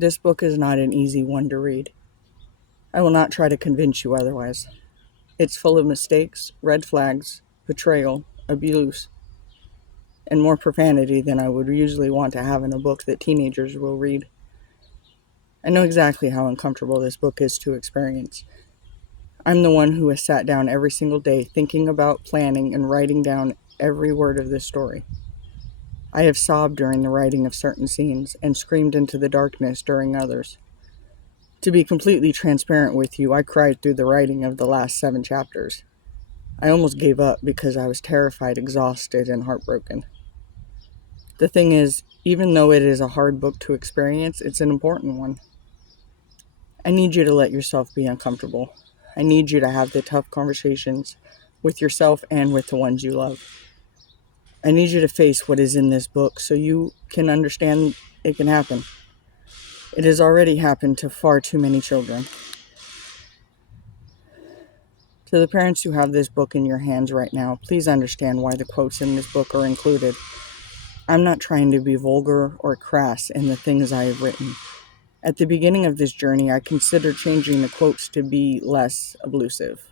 This book is not an easy one to read. I will not try to convince you otherwise. It's full of mistakes, red flags, betrayal, abuse, and more profanity than I would usually want to have in a book that teenagers will read. I know exactly how uncomfortable this book is to experience. I'm the one who has sat down every single day thinking about, planning, and writing down every word of this story. I have sobbed during the writing of certain scenes and screamed into the darkness during others. To be completely transparent with you, I cried through the writing of the last 7 chapters. I almost gave up because I was terrified, exhausted, and heartbroken. The thing is, even though it is a hard book to experience, it's an important one. I need you to let yourself be uncomfortable. I need you to have the tough conversations with yourself and with the ones you love. I need you to face what is in this book so you can understand it can happen. It has already happened to far too many children. To the parents who have this book in your hands right now, please understand why the quotes in this book are included. I'm not trying to be vulgar or crass in the things I have written. At the beginning of this journey, I considered changing the quotes to be less abusive.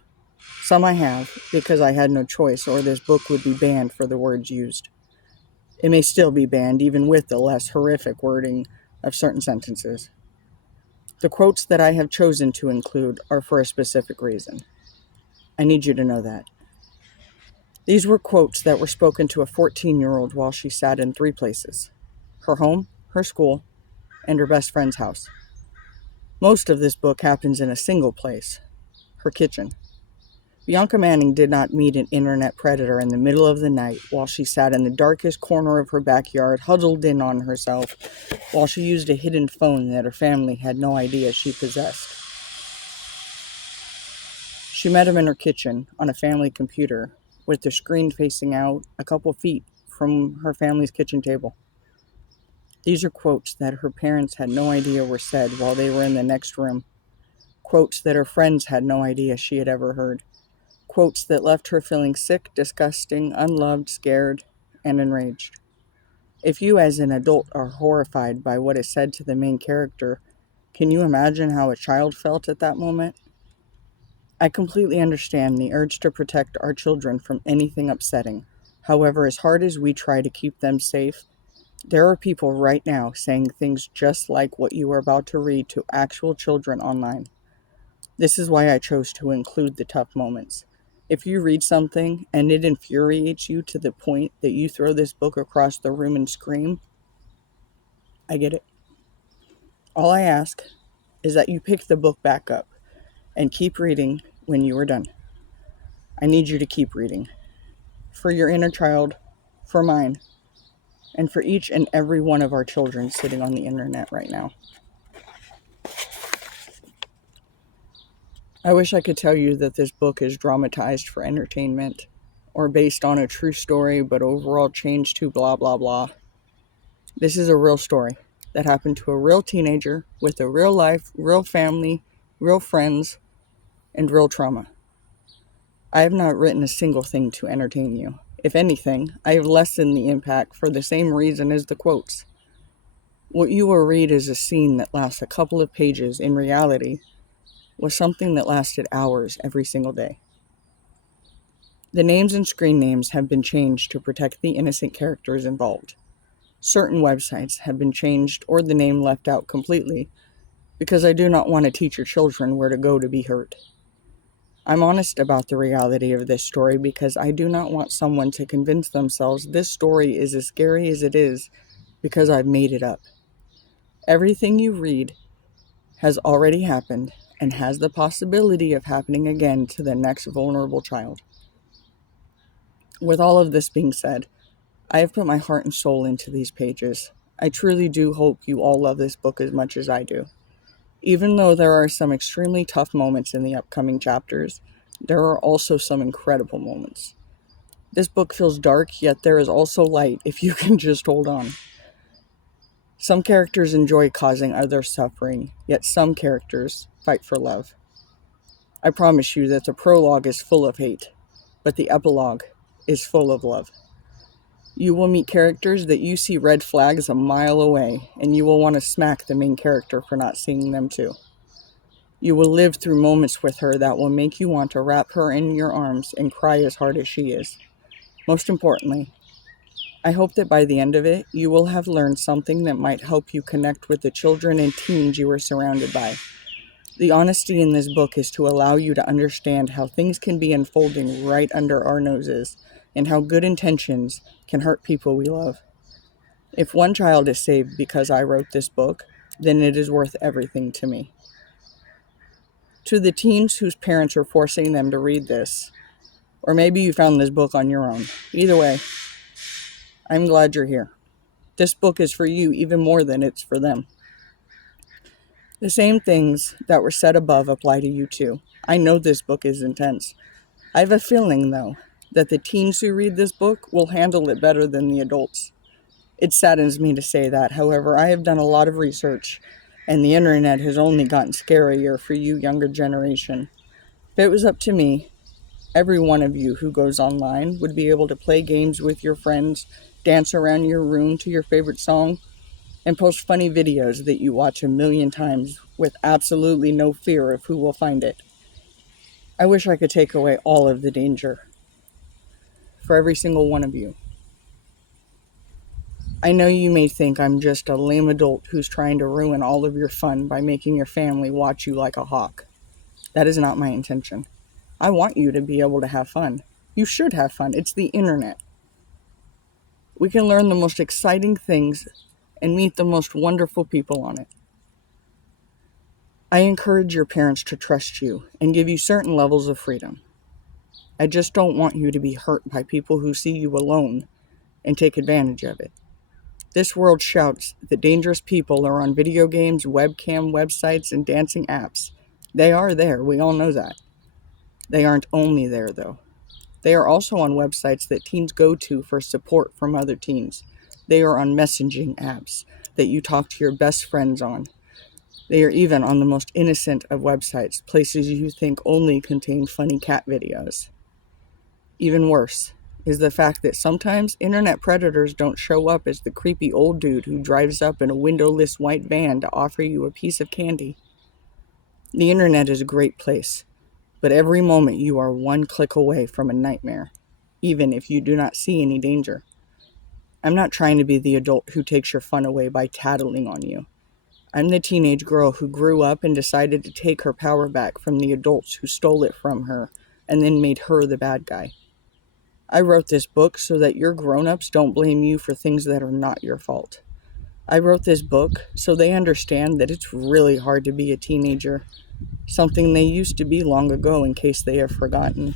Some I have, because I had no choice, or this book would be banned for the words used. It may still be banned, even with the less horrific wording of certain sentences. The quotes that I have chosen to include are for a specific reason. I need you to know that. These were quotes that were spoken to a 14-year-old while she sat in 3 places: her home, her school, and her best friend's house. Most of this book happens in a single place, her kitchen. Bianca Manning did not meet an internet predator in the middle of the night while she sat in the darkest corner of her backyard, huddled in on herself, while she used a hidden phone that her family had no idea she possessed. She met him in her kitchen on a family computer, with the screen facing out a couple feet from her family's kitchen table. These are quotes that her parents had no idea were said while they were in the next room. Quotes that her friends had no idea she had ever heard. Quotes that left her feeling sick, disgusting, unloved, scared, and enraged. If you as an adult are horrified by what is said to the main character, can you imagine how a child felt at that moment? I completely understand the urge to protect our children from anything upsetting. However, as hard as we try to keep them safe, there are people right now saying things just like what you are about to read to actual children online. This is why I chose to include the tough moments. If you read something and it infuriates you to the point that you throw this book across the room and scream, I get it. All I ask is that you pick the book back up and keep reading when you are done. I need you to keep reading. For your inner child, for mine, and for each and every one of our children sitting on the internet right now. I wish I could tell you that this book is dramatized for entertainment or based on a true story but overall changed to blah blah blah. This is a real story that happened to a real teenager with a real life, real family, real friends, and real trauma. I have not written a single thing to entertain you. If anything, I have lessened the impact for the same reason as the quotes. What you will read is a scene that lasts a couple of pages. In reality, was something that lasted hours every single day. The names and screen names have been changed to protect the innocent characters involved. Certain websites have been changed or the name left out completely because I do not want to teach your children where to go to be hurt. I'm honest about the reality of this story because I do not want someone to convince themselves this story is as scary as it is because I've made it up. Everything you read has already happened and has the possibility of happening again to the next vulnerable child. With all of this being said, I have put my heart and soul into these pages. I truly do hope you all love this book as much as I do. Even though there are some extremely tough moments in the upcoming chapters, there are also some incredible moments. This book feels dark, yet there is also light if you can just hold on. Some characters enjoy causing others suffering, yet some characters fight for love. I promise you that the prologue is full of hate, but the epilogue is full of love. You will meet characters that you see red flags a mile away, and you will want to smack the main character for not seeing them too. You will live through moments with her that will make you want to wrap her in your arms and cry as hard as she is. Most importantly, I hope that by the end of it, you will have learned something that might help you connect with the children and teens you are surrounded by. The honesty in this book is to allow you to understand how things can be unfolding right under our noses, and how good intentions can hurt people we love. If one child is saved because I wrote this book, then it is worth everything to me. To the teens whose parents are forcing them to read this, or maybe you found this book on your own. Either way, I'm glad you're here. This book is for you even more than it's for them. The same things that were said above apply to you too. I know this book is intense. I have a feeling, though, that the teens who read this book will handle it better than the adults. It saddens me to say that. However, I have done a lot of research, and the internet has only gotten scarier for you younger generation. If it was up to me, every one of you who goes online would be able to play games with your friends, dance around your room to your favorite song, and post funny videos that you watch a million times with absolutely no fear of who will find it. I wish I could take away all of the danger for every single one of you. I know you may think I'm just a lame adult who's trying to ruin all of your fun by making your family watch you like a hawk. That is not my intention. I want you to be able to have fun. You should have fun. It's the internet. We can learn the most exciting things and meet the most wonderful people on it. I encourage your parents to trust you and give you certain levels of freedom. I just don't want you to be hurt by people who see you alone and take advantage of it. This world shouts that dangerous people are on video games, webcam websites, and dancing apps. They are there. We all know that. They aren't only there, though. They are also on websites that teens go to for support from other teens. They are on messaging apps that you talk to your best friends on. They are even on the most innocent of websites, places you think only contain funny cat videos. Even worse is the fact that sometimes internet predators don't show up as the creepy old dude who drives up in a windowless white van to offer you a piece of candy. The internet is a great place, but every moment you are one click away from a nightmare, even if you do not see any danger. I'm not trying to be the adult who takes your fun away by tattling on you. I'm the teenage girl who grew up and decided to take her power back from the adults who stole it from her and then made her the bad guy. I wrote this book so that your grown-ups don't blame you for things that are not your fault. I wrote this book so they understand that it's really hard to be a teenager, something they used to be long ago in case they have forgotten.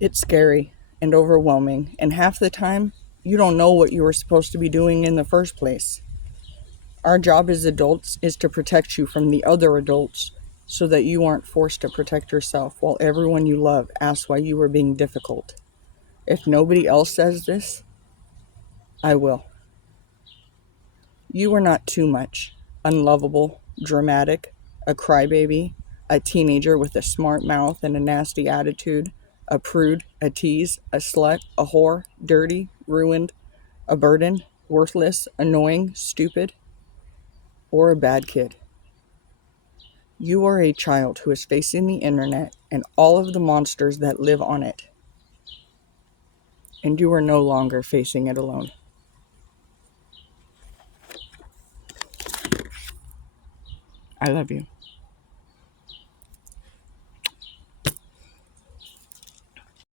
It's scary and overwhelming, and half the time, you don't know what you were supposed to be doing in the first place. Our job as adults is to protect you from the other adults so that you aren't forced to protect yourself while everyone you love asks why you were being difficult. If nobody else says this, I will. You are not too much, unlovable, dramatic, a crybaby, a teenager with a smart mouth and a nasty attitude, a prude, a tease, a slut, a whore, dirty, ruined, a burden, worthless, annoying, stupid, or a bad kid. You are a child who is facing the internet and all of the monsters that live on it. And you are no longer facing it alone. I love you.